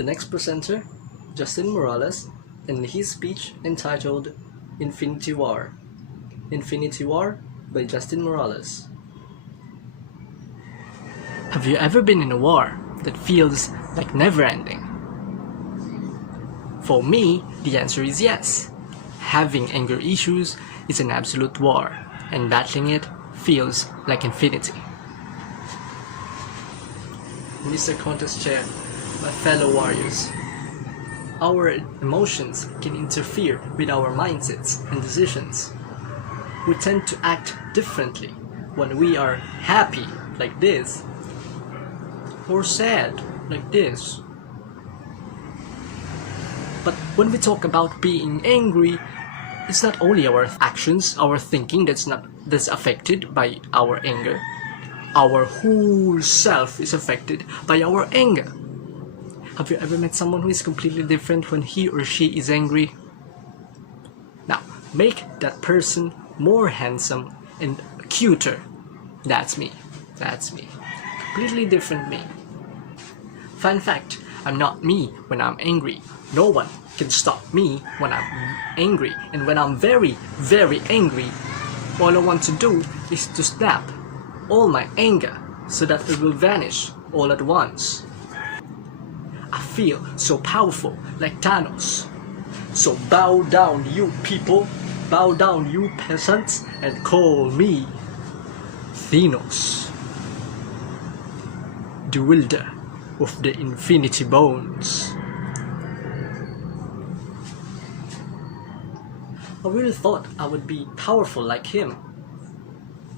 the next presenter, Justin Morales, in his speech entitled Infinity War. Infinity War by Justin Morales. Have you ever been in a war that feels like never-ending? For me, the answer is yes. Having anger issues is an absolute war, and battling it feels like infinity. Mr. Contest Chair, my fellow warriors, our emotions can interfere with our mindsets and decisions. We tend to act differently when we are happy like this or sad like this. But when we talk about being angry, it's not only our actions, our thinking that's affected by our anger. Our whole self is affected by our anger. Have you ever met someone who is completely different when he or she is angry? Now, make that person more handsome and cuter. That's me. That's me. Completely different me. Fun fact, I'm not me when I'm angry. No one can stop me when I'm angry. And when I'm very, very angry, all I want to do is to snap all my anger so that it will vanish all at once. I feel so powerful, like Thanos. So bow down, you people. Bow down, you peasants, and call me Thanos, the wielder of the Infinity Bones. I really thought I would be powerful like him,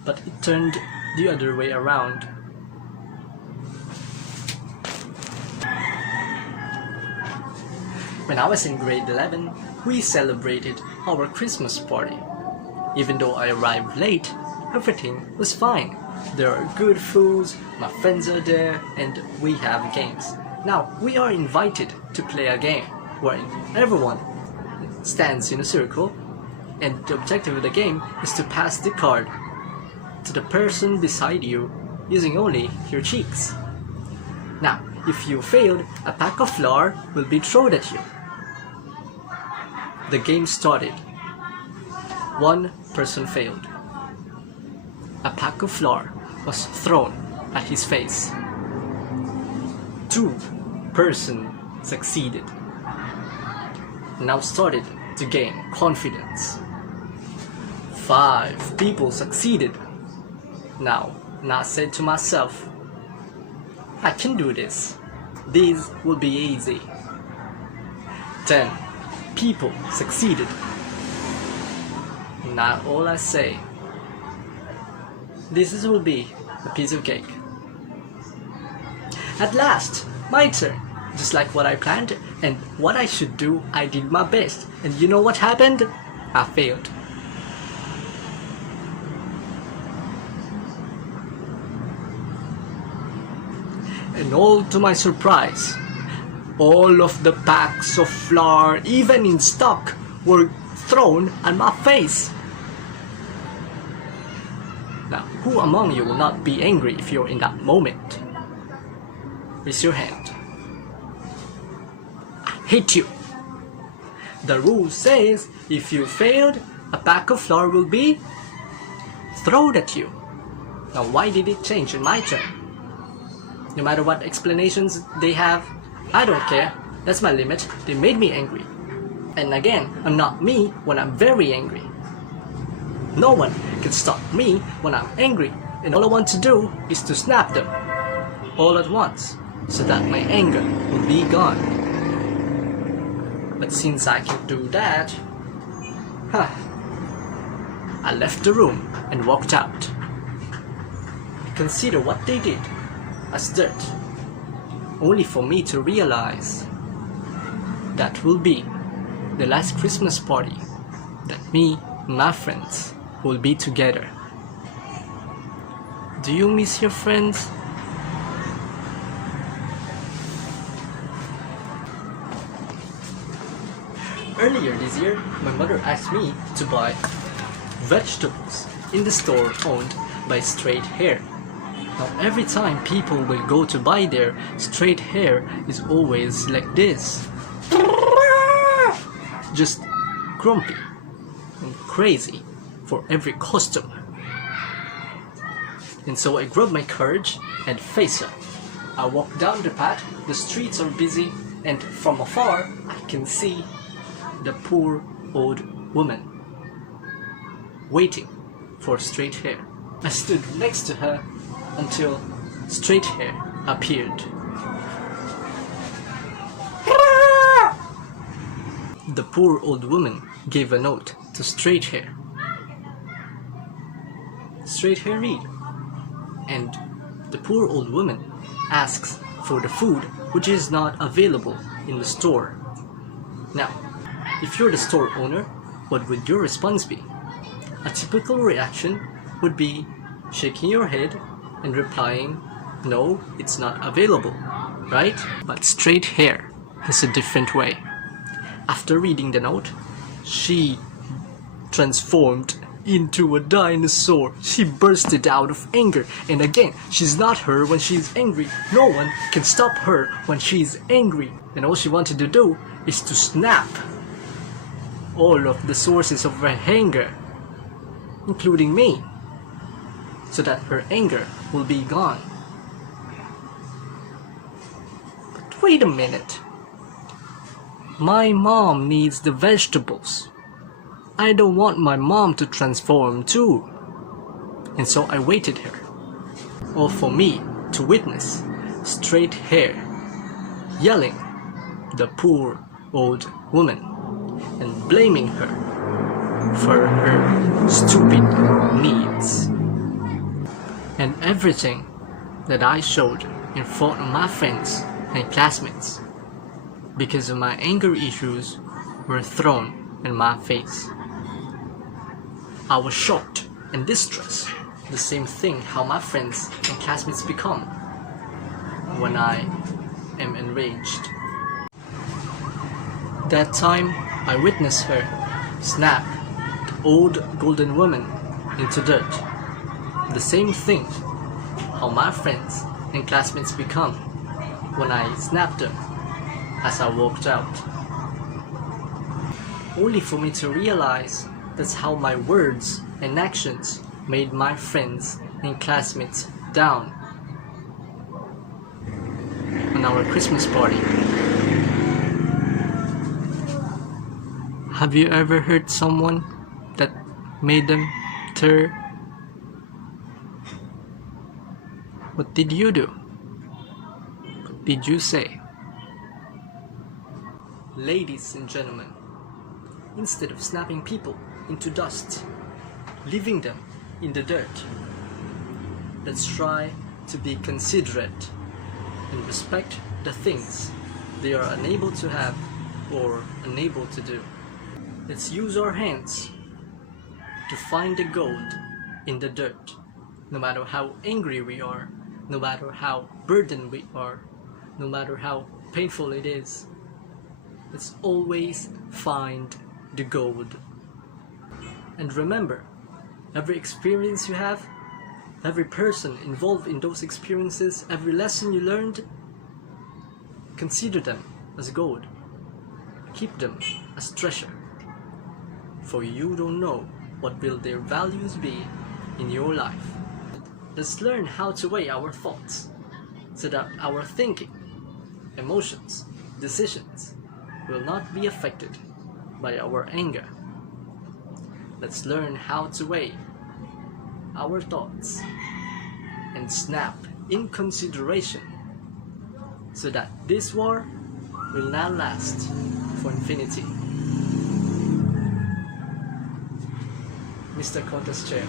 but it turned the other way around. When I was in grade 11, we celebrated our Christmas party. Even though I arrived late, everything was fine. There are good foods, my friends are there, and we have games. Now, we are invited to play a game where everyone stands in a circle, and the objective of the game is to pass the card to the person beside you using only your cheeks. Now, if you failed, a pack of flour will be thrown at you. The game started. One person failed. A pack of flour was thrown at his face. 2 persons succeeded. Now started to gain confidence. 5 people succeeded. Now I said to myself, I can do this. This will be easy. 10 people succeeded. Now all I say, this will be a piece of cake. At last, my turn. Just like what I planned and what I should do, I did my best. And you know what happened? I failed. And all to my surprise, all of the packs of flour, even in stock, were thrown at my face. Now, who among you will not be angry if you're in that moment? Raise your hand. I hate you. The rule says if you failed, a pack of flour will be thrown at you. Now, why did it change in my turn? No matter what explanations they have, I don't care. That's my limit. They made me angry. And again, I'm not me when I'm very angry. No one can stop me when I'm angry. And all I want to do is to snap them all at once so that my anger will be gone. But since I can do that, I left the room and walked out. Consider what they did as dirt, only for me to realize that will be the last Christmas party that me and my friends will be together. Do you miss your friends? Earlier this year, my mother asked me to buy vegetables in the store owned by Straight Hair. Now every time people will go to buy their straight hair is always like this. Just grumpy and crazy for every customer. And so I grab my courage and face her. I walk down the path, the streets are busy, and from afar I can see the poor old woman waiting for straight hair. I stood next to her until straight hair appeared. The poor old woman gave a note to straight hair. Straight hair read, and the poor old woman asks for the food which is not available in the store. Now, if you're the store owner, what would your response be? A typical reaction would be shaking your head and replying, "No, it's not available," right? But straight hair has a different way. After reading the note, she transformed into a dinosaur. She bursted out of anger, and again, she's not her when she's angry. No one can stop her when she's angry. And all she wanted to do is to snap all of the sources of her anger, including me, so that her anger will be gone. But wait a minute. My mom needs the vegetables. I don't want my mom to transform too. And so I waited her, all for me to witness straight hair yelling the poor old woman and blaming her for her stupid needs. And everything that I showed in front of my friends and classmates because of my anger issues were thrown in my face. I was shocked and distressed. The same thing how my friends and classmates become when I am enraged. That time I witnessed her snap the old golden woman into dirt. The same thing how my friends and classmates become when I snapped them as I walked out. Only for me to realize that's how my words and actions made my friends and classmates down on our Christmas party. Have you ever hurt someone that made them tear? What did you do? What did you say? Ladies and gentlemen, instead of snapping people into dust, leaving them in the dirt, let's try to be considerate and respect the things they are unable to have or unable to do. Let's use our hands to find the gold in the dirt, no matter how angry we are, no matter how burdened we are, no matter how painful it is. Let's always find the gold. And remember, every experience you have, every person involved in those experiences, every lesson you learned, consider them as gold. Keep them as treasure. For you don't know what will their values be in your life. Let's learn how to weigh our thoughts so that our thinking, emotions, decisions will not be affected by our anger. Let's learn how to weigh our thoughts and snap in consideration so that this war will not last for infinity. Mr. Contas Chair.